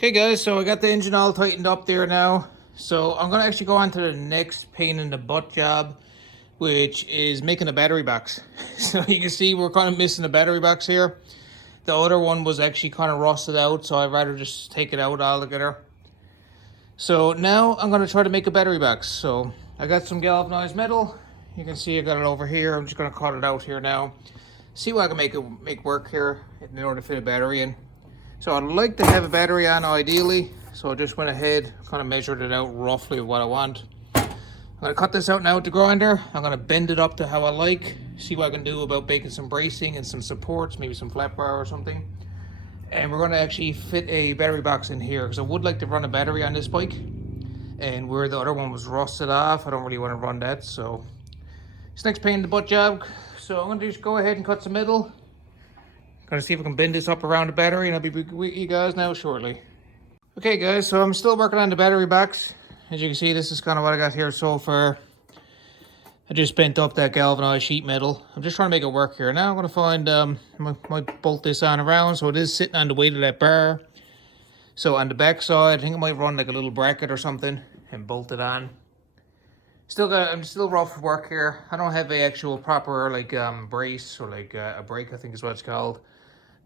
Okay guys, so I got the engine all tightened up there now. So I'm going to actually go on to the next pain in the butt job, which is making a battery box. So you can see we're kind of missing a battery box here. The other one was actually kind of rusted out, so I'd rather just take it out altogether. So now I'm going to try to make a battery box. So I got some galvanized metal. You can see I got it over here. I'm just going to cut it out here now. See what I can make work here in order to fit a battery in. So I'd like to have a battery on ideally, so I just went ahead, kind of measured it out roughly what I want. I'm going to cut this out now with the grinder. I'm going to bend it up to how I like, see what I can do about making some bracing and some supports, maybe some flat bar or something. And we're going to actually fit a battery box in here, because I would like to run a battery on this bike. And where the other one was rusted off, I don't really want to run that, so this next pain in the butt job. So I'm going to just go ahead and cut some metal. Gonna see if I can bend this up around the battery, and I'll be with you guys now shortly. Okay guys, so I'm still working on the battery box. As you can see, this is kind of what I got here so far. I just bent up that galvanized sheet metal. I'm just trying to make it work here. Now I'm gonna find, might bolt this on around, so it is sitting on the weight of that bar. So on the back side, I think I might run like a little bracket or something and bolt it on. I'm still rough work here. I don't have a actual proper like brace or like a brake, I think is what it's called.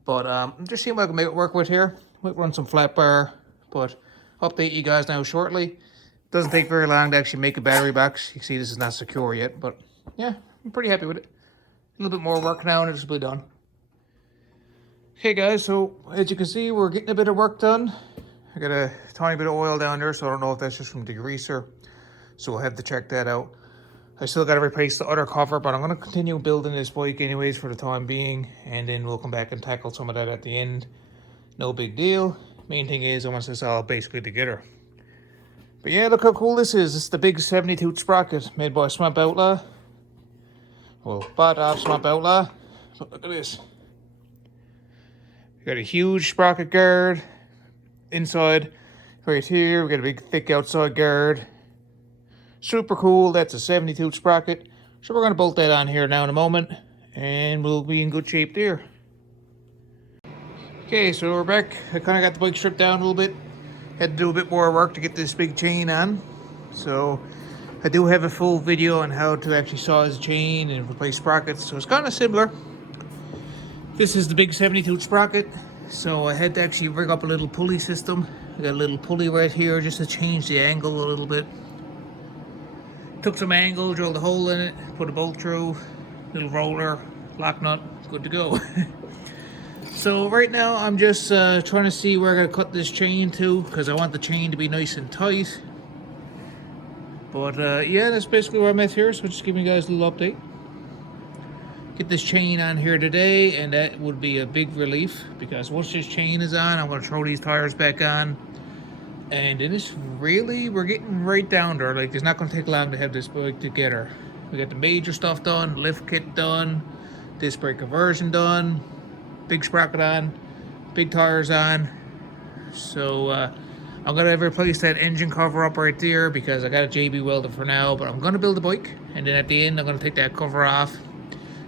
But I'm just seeing what I can make it work with here. Might run some flat bar, but update you guys now shortly. Doesn't take very long to actually make a battery box. You can see this is not secure yet, but yeah, I'm pretty happy with it. A little bit more work now and it's will be done. Okay guys, so as you can see, we're getting a bit of work done. I got a tiny bit of oil down there, so I don't know if that's just from degreaser. So we'll have to check that out. I still got to replace the other cover, but I'm going to continue building this bike anyways for the time being, and then we'll come back and tackle some of that at the end. No big deal. Main thing is I want this all basically together. But yeah, look how cool this is. It's the big 70-tooth sprocket made by Swamp Outlaw. Well, bought off Swamp Outlaw. But look at this. We got a huge sprocket guard inside right here. We got a big thick outside guard. Super cool. That's a 70-tooth sprocket. So we're going to bolt that on here now in a moment, and we'll be in good shape there. Okay, so we're back. I kind of got the bike stripped down a little bit. Had to do a bit more work to get this big chain on. So I do have a full video on how to actually size the chain and replace sprockets. So it's kind of similar. This is the big 70-tooth sprocket. So I had to actually rig up a little pulley system. I got a little pulley right here just to change the angle a little bit. Took some angle, drilled a hole in it, put a bolt through, little roller, lock nut, good to go. So right now I'm just trying to see where I'm going to cut this chain to, because I want the chain to be nice and tight. But yeah, that's basically where I'm at here, so just giving you guys a little update. Get this chain on here today, and that would be a big relief, because once this chain is on, I'm going to throw these tires back on. And then it's really, we're getting right down there. Like, it's not going to take long to have this bike together. We got the major stuff done, lift kit done, disc brake conversion done, big sprocket on, big tires on. So I'm going to replace that engine cover up right there, because I got a JB welder for now. But I'm going to build a bike, and then at the end I'm going to take that cover off.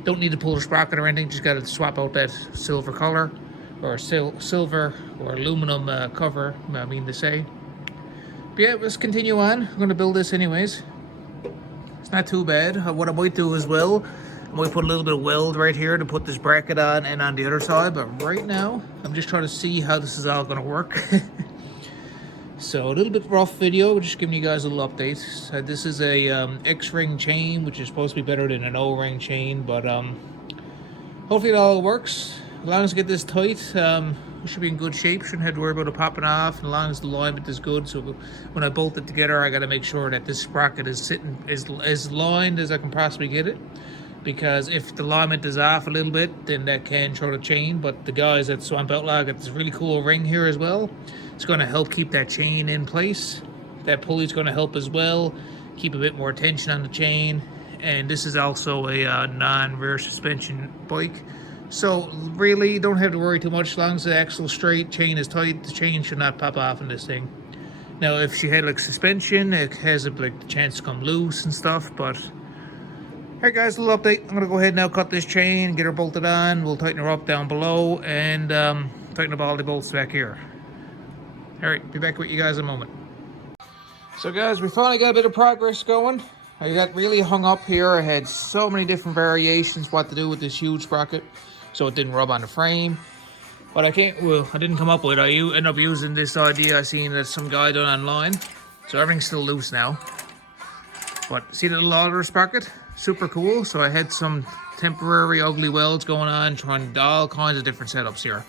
Don't need to pull the sprocket or anything, just got to swap out that silver color, or silver or aluminum cover, I mean to say. But yeah, let's continue on. I'm going to build this anyways. It's not too bad. What I might do as well, I might put a little bit of weld right here to put this bracket on and on the other side. But right now, I'm just trying to see how this is all going to work. So a little bit rough video, just giving you guys a little update. So this is a X-ring chain, which is supposed to be better than an O-ring chain. But hopefully it all works. As long as I get this tight, we should be in good shape. Shouldn't have to worry about it popping off, as long as the alignment is good. So when I bolt it together, I got to make sure that this sprocket is sitting as lined as I can possibly get it. Because if the alignment is off a little bit, then that can throw the chain. But the guys at Swamp Outlaw got this really cool ring here as well. It's going to help keep that chain in place. That pulley's going to help as well, keep a bit more tension on the chain. And this is also a non-rear suspension bike. So really don't have to worry too much. As long as the axle straight, chain is tight, the chain should not pop off in this thing. Now if she had like suspension, it has like the chance to come loose and stuff. But alright guys, a little update. I'm gonna go ahead now, cut this chain, get her bolted on. We'll tighten her up down below, and tighten up all the bolts back here. Alright, be back with you guys in a moment. So guys, we finally got a bit of progress going. I got really hung up here. I had so many different variations what to do with this huge sprocket so it didn't rub on the frame. But I didn't come up with it. I ended up using this idea I seen that some guy done online. So everything's still loose now. But see the little auger sprocket? Super cool. So I had some temporary ugly welds going on, trying all kinds of different setups here.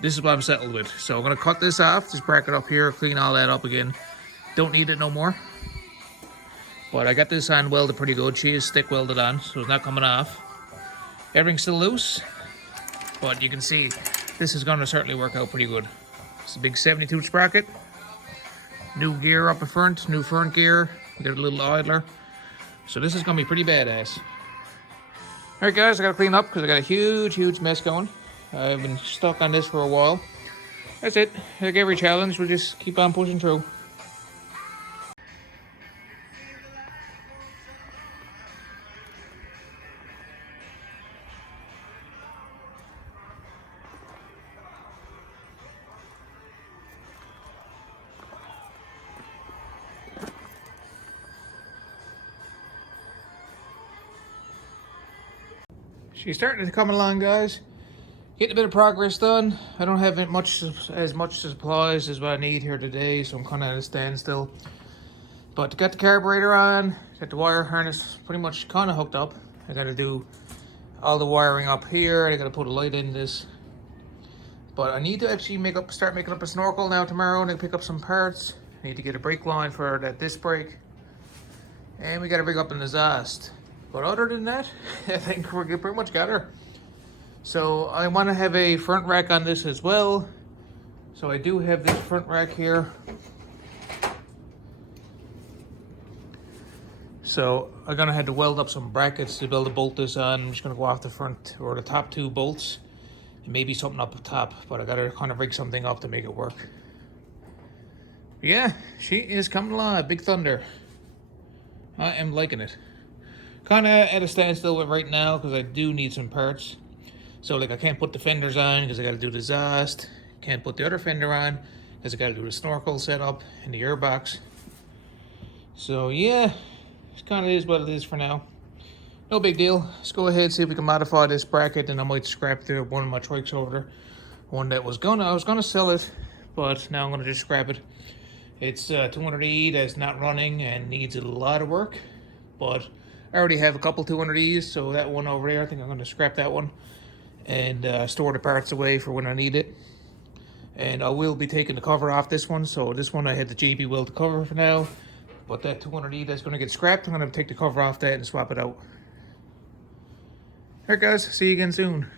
This is what I'm settled with. So I'm gonna cut this off, this bracket up here, clean all that up again. Don't need it no more. But I got this on welded pretty good. She is stick welded on, so it's not coming off. Everything's still loose, but you can see this is gonna certainly work out pretty good. It's a big 72 sprocket. New gear up in front, new front gear. You got a little idler. So this is gonna be pretty badass. All right guys, I gotta clean up because I got a huge mess going. I've been stuck on this for a while. That's it. Like every challenge, we'll just keep on pushing through. She's starting to come along, guys. Getting a bit of progress done. I don't have as much supplies as what I need here today, so I'm kind of at a standstill. But got the carburetor on, got the wire harness pretty much kind of hooked up. I got to do all the wiring up here. I got to put a light in this. But I need to actually start making up a snorkel now tomorrow and pick up some parts. I need to get a brake line for that disc brake. And we got to bring up an exhaust. But other than that, I think we're pretty much got her. So I want to have a front rack on this as well. So I do have this front rack here. So I'm gonna have to weld up some brackets to be able to bolt this on. I'm just gonna go off the front or the top two bolts. And maybe something up the top, but I gotta kind of rig something up to make it work. Yeah, she is coming along, Big Thunder. I am liking it. Kind of at a standstill with right now because I do need some parts. So like I can't put the fenders on because I got to do the exhaust. Can't put the other fender on because I got to do the snorkel setup and the airbox. So yeah, it kind of is what it is for now. No big deal. Let's go ahead and see if we can modify this bracket, and I might scrap one of my trikes over there. One that I was gonna sell it, but now I'm gonna just scrap it. It's 200E that's not running and needs a lot of work, but I already have a couple 200Es, so that one over there, I think I'm going to scrap that one and store the parts away for when I need it. And I will be taking the cover off this one, so this one I had the JB weld the cover for now, but that 200E that's going to get scrapped, I'm going to take the cover off that and swap it out. Alright guys, see you again soon.